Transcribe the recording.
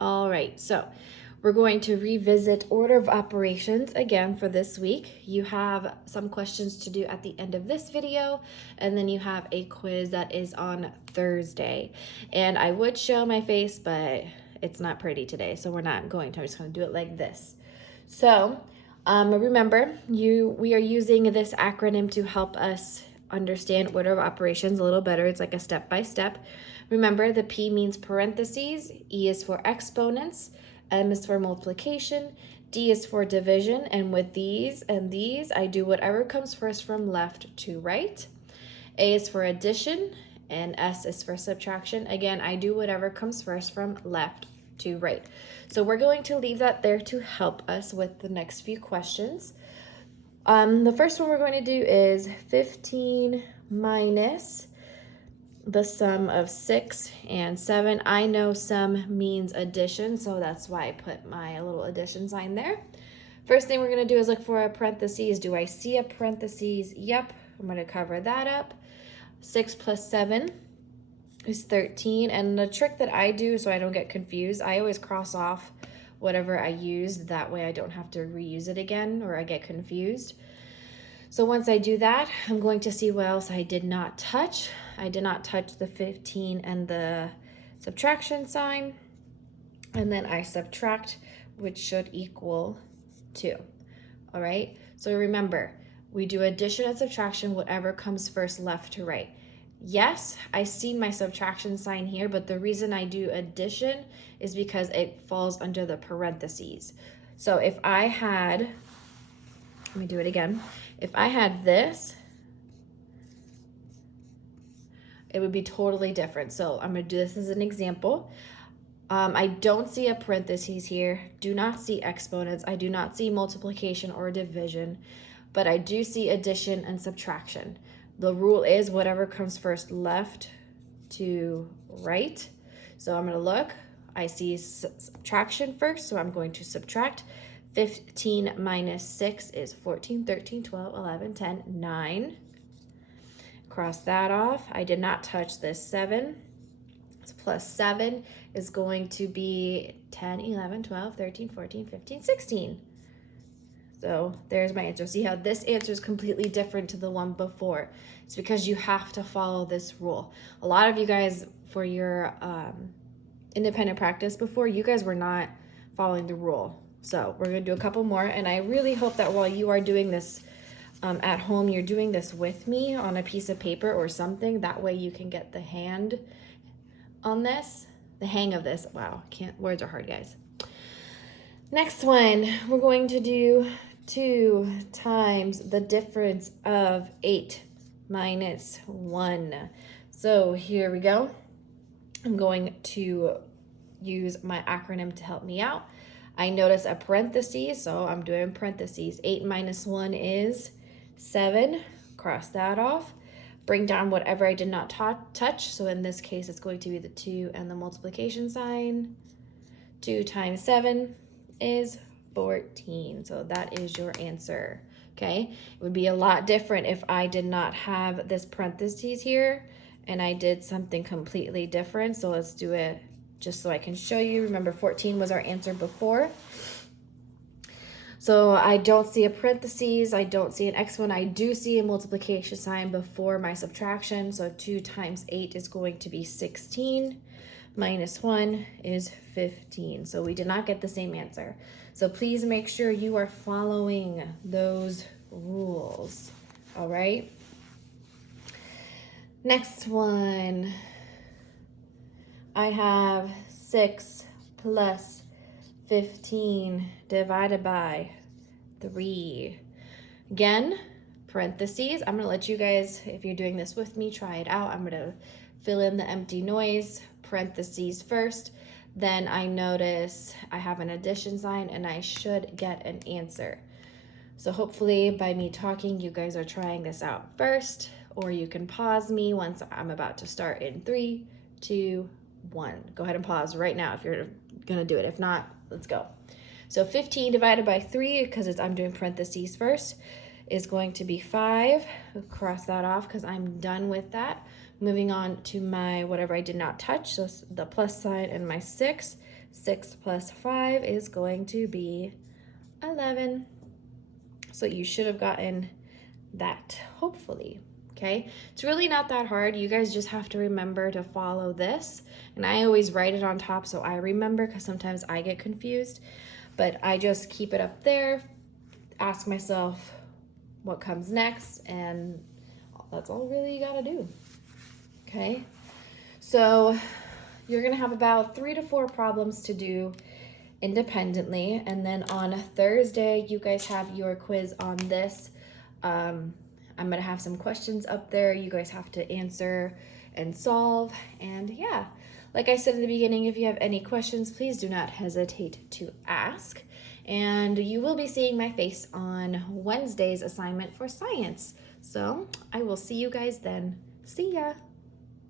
All right, so we're going to revisit order of operations again for this week. You have some questions to do at the end of this video, and then you have a quiz that is on Thursday. And I would show my face, but it's not pretty today, so we're not going to. I'm just going to do it like this. So remember, we are using this acronym to help us understand order of operations a little better. It's like a step-by-step. Remember, the P means parentheses, E is for exponents, M is for multiplication, D is for division, and with these and these, I do whatever comes first from left to right. A is for addition, and S is for subtraction. Again, I do whatever comes first from left to right. So we're going to leave that there to help us with the next few questions. The first one we're going to do is 15 minus the sum of 6 and 7. I know sum means addition, so that's why I put my little addition sign there. First thing we're going to do is look for a parentheses. Do I see a parentheses? Yep, I'm going to cover that up. 6 plus 7 is 13, and the trick that I do so I don't get confused, I always cross off whatever I used. That way I don't have to reuse it again or I get confused. So once I do that, I'm going to see what else I did not touch. I did not touch the 15 and the subtraction sign. And then I subtract, which should equal 2. All right, so remember, we do addition and subtraction, whatever comes first, left to right. Yes, I see my subtraction sign here, but the reason I do addition is because it falls under the parentheses. So if I had, let me do it again. If I had this, it would be totally different. So I'm going to do this as an example. I don't see a parentheses here. Do not see exponents. I do not see multiplication or division, but I do see addition and subtraction. The rule is whatever comes first, left to right. So I'm going to look. I see subtraction first, so I'm going to subtract. 15 minus 6 is 14, 13, 12, 11, 10, 9. Cross that off. I did not touch this 7. Plus 7 is going to be 10, 11, 12, 13, 14, 15, 16. So there's my answer. See how this answer is completely different to the one before. It's because you have to follow this rule. A lot of you guys, for your independent practice before, you guys were not following the rule. So we're going to do a couple more, and I really hope that while you are doing this at home, you're doing this with me on a piece of paper or something. That way you can get the hang on this, the hang of this. Wow, words are hard, guys. Next one, we're going to do 2 times the difference of 8 minus 1. So here we go. I'm going to use my acronym to help me out. I notice a parenthesis, so I'm doing parentheses. 8 minus 1 is 7. Cross that off. Bring down whatever I did not touch. So in this case, it's going to be the 2 and the multiplication sign. 2 times 7 is 14. So that is your answer. Okay, it would be a lot different if I did not have this parentheses here and I did something completely different. So let's do it just so I can show you. Remember, 14 was our answer before. So I don't see a parentheses, I don't see an exponent, I do see a multiplication sign before my subtraction. So 2 times 8 is going to be 16, minus 1 is 15. So we did not get the same answer. So please make sure you are following those rules, all right? Next one, I have 6 plus 15 divided by 3. Again, parentheses. I'm going to let you guys, if you're doing this with me, try it out. I'm going to fill in the empty noise, parentheses first. Then I notice I have an addition sign and I should get an answer. So hopefully by me talking, you guys are trying this out first, or you can pause me once I'm about to start in 3, 2, 1. Go ahead and pause right now if you're going to do it. If not, let's go. So 15 divided by 3, because I'm doing parentheses first, is going to be 5. I'll cross that off because I'm done with that. Moving on to my whatever I did not touch, so the plus sign, and my 6. 6 plus 5 is going to be 11. So you should have gotten that, hopefully. Okay, it's really not that hard. You guys just have to remember to follow this. And I always write it on top so I remember, because sometimes I get confused. But I just keep it up there, ask myself what comes next, and that's all really you gotta do. Okay, so you're gonna have about 3 to 4 problems to do independently, and then on Thursday you guys have your quiz on this. I'm gonna have some questions up there you guys have to answer and solve. And yeah, like I said in the beginning, if you have any questions, please do not hesitate to ask. And you will be seeing my face on Wednesday's assignment for science. So I will see you guys then. See ya.